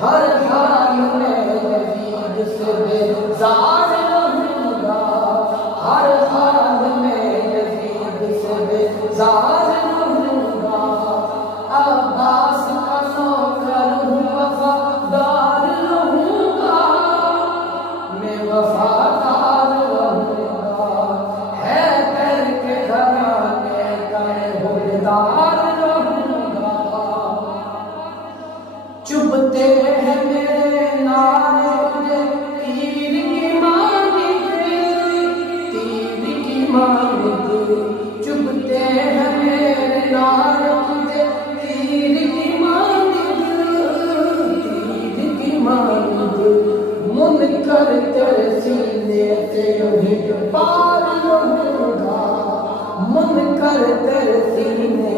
ہر حال میں یزید سے بیزار رہوں گا، ہر حال میں یزید سے بیزار رہوں گا، عباس کا نوکر ہوں وفادار رہوں گا، میں وفادار رہوں گا، حیدر کے گھرانے کا حوالدار رہوں گا۔ چبھتے ہیں میرے نعرے مجھے تیر کی مانند، تیر کی مانند، چبھتے ہیں میرے نعرے مجھے تیر کی مانند، تیر کی مانند، منکر تیرے سینے سے یوں ہی پار رہوں گا، منکر تیرے سینے